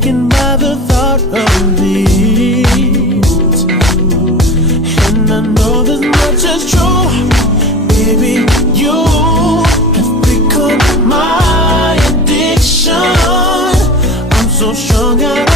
taken by the thought of it. And I know this much is true, baby, you have become my addiction. I'm so strung out